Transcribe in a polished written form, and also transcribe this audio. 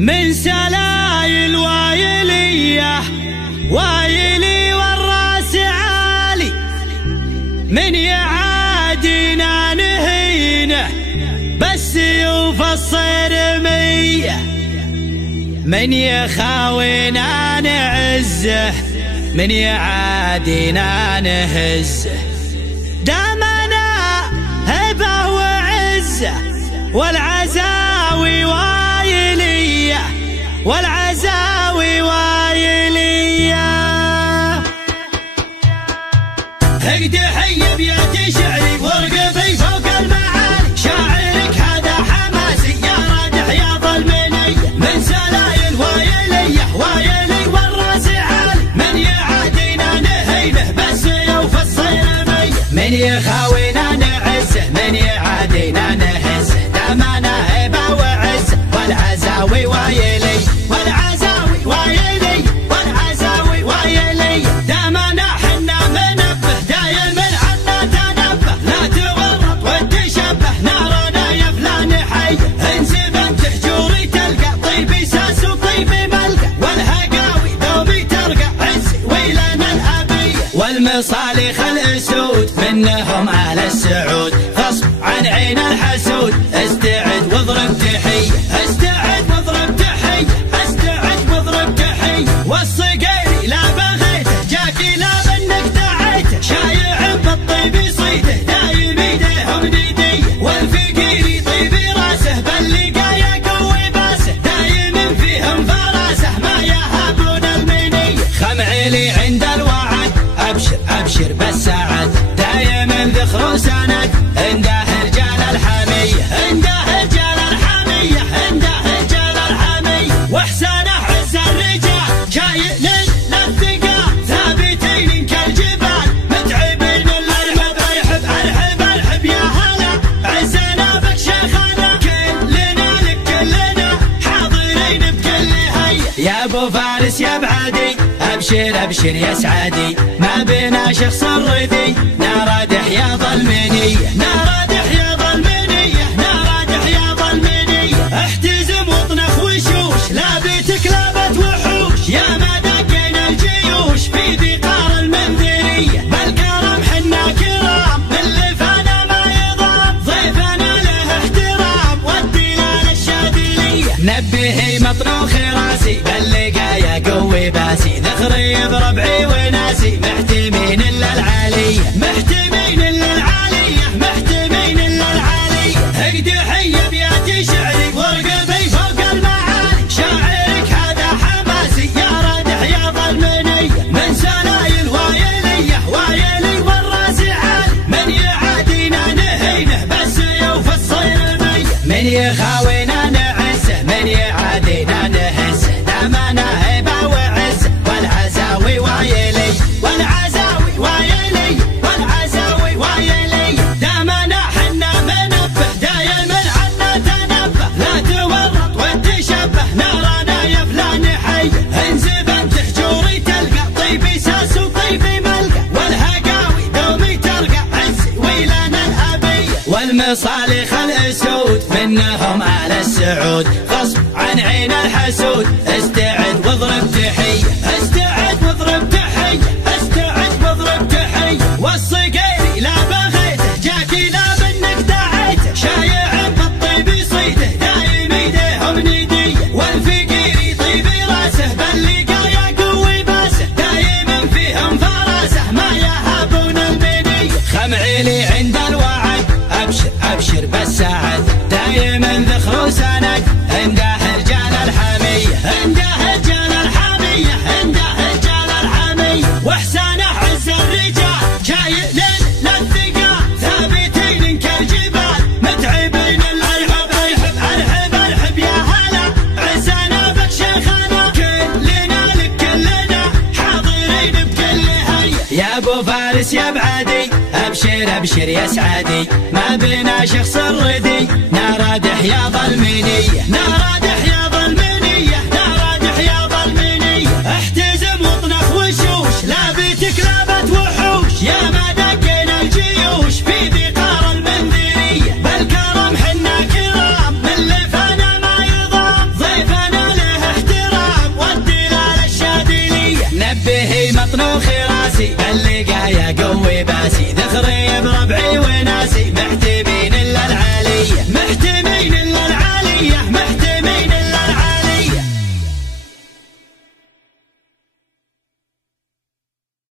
من سلايل وايلية وايلي والراس عالي، من يعادينا نهينه بالسيوف الصرمية، من يخاوينا نعزه من يعادينا نهزه. دامنا هبه وعزه والعزاوي وايلية والعزاوي وايلية. هقد حي بيدي شعري ورقبي فوق المعالي، شاعرك هذا حماسي يا رادح يا ظلمنية، من سلايل وايلية وايلي والراس عالي، من يعادينا نهينه بالسيوف الصرمية، من يخاوينا نعزه من يعادينا نهزه. دامنا هبه وعزه والعزاوي وايلي والعزاوي وايلي والعزاوي وايلي. دامنا حنا منبه دايما عنا تنبه، لا تورط وتشبه نارنا يا فلان حي، انسب انت حجوري تلقى طيبي ساس وطيبي ملقى، والهقاوي دوبي ترقى عزي ويلنا الابيه، والمصالح الاسود منهم اهل السعود، غصب عن عين الحسود استعد واضرب تحيه، استعد واضرب تحيه، استعد واضرب تحيه. والصقيري لا بغيته جاكي لا بنك دعيته، شايع بالطيب يصيده دايم ايديهم نديه، والفقيري طيبي راسه باللقايا قوي باسه، دايم فيهم فراسه ما يهابون المنيه. خمعيلي عند الوعد ابشر ابشر بالسعد، دايم ذخر وسند عنده رجال الحميه، عنده رجال الحميه، عنده رجال الحميه. واحسانه عز الرجال شايل للثقال، ثابتين كالجبال متعبين الارحب ارحب ارحب ارحب يا هلا، عزنا بك شيخنا كلنا لك كلنا حاضرين بكل هيئه. يا ابو فارس يا بعدي ابشر ابشر يا سعدي، ما بينا شخص الردي نارادح يا ظلمنيه، نارادح يا ظلمنيه، نارادح يا ظلمنيه. احتزم واطنخ وشوش لابتك لابت وحوش، يا ما دقينا الجيوش في ذقار المنذريه، بالكرم حنا كرام من لفانا ما يضام، ضيفنا له احترام والدلال الشاذليه. نبهي مطروخ راسي باللقايا قوي باسي، ذخري بربعي وناسي محتمين الا العاليه، محتمين الا العاليه، محتمين الا العاليه. هقد حي بيدي شعري ورقبي فوق المعالي، شاعرك هذا حماسي يا رادح يا ظلمنيه، من سلايل وايليه وايلي والراس عالي، من يعادينا نهينه بالسيوف الصرميه، من يخاوينا نعزه من يعادينا نهزه. دامنا هبه وعزه والعزاوي وايلي والعزاوي وايلي والعزاوي وايلي. دامنا حنا منبه دايما عنا تنبه، لا تورط وتشبه نارنا يا فلان حي، انزب انت حجوري تلقى طيبي ساس وطيبي ملقى، والهقاوي دومي ترقى عزي ويلنا الابيه، والمصالح الاسود منهم اهل السعود، غصب عن عين الحسود استعد واضرب تحيه، استعد واضرب تحيه، استعد واضرب تحيه. والصقيري لا بغيته جاكي لا بنك دعيته، شايع بالطيب يصيده دايم ايديهم نديه، والفقيري طيبي راسه باللقايا قوي باسه، دايم فيهم فراسه ما يهابون المنيه. خمعيلي عند الوعد ابشر ابشر بالسعد، دايما ذخر وسند عنده رجال الحميه، عنده رجال الحميه، عنده رجال الحميه. واحسانه عز الرجال شايل للثقال، ثابتين كالجبال متعبين الارحب ارحب ارحب ارحب يا هلا، عزنا بك شيخنا كلنا لك كلنا حاضرين بكل هيئه. يا ابو فارس يا بعدي ابشر ابشر يا سعدي، ما بينا شخص الردي نارادح يا ظلمنيه، نارادح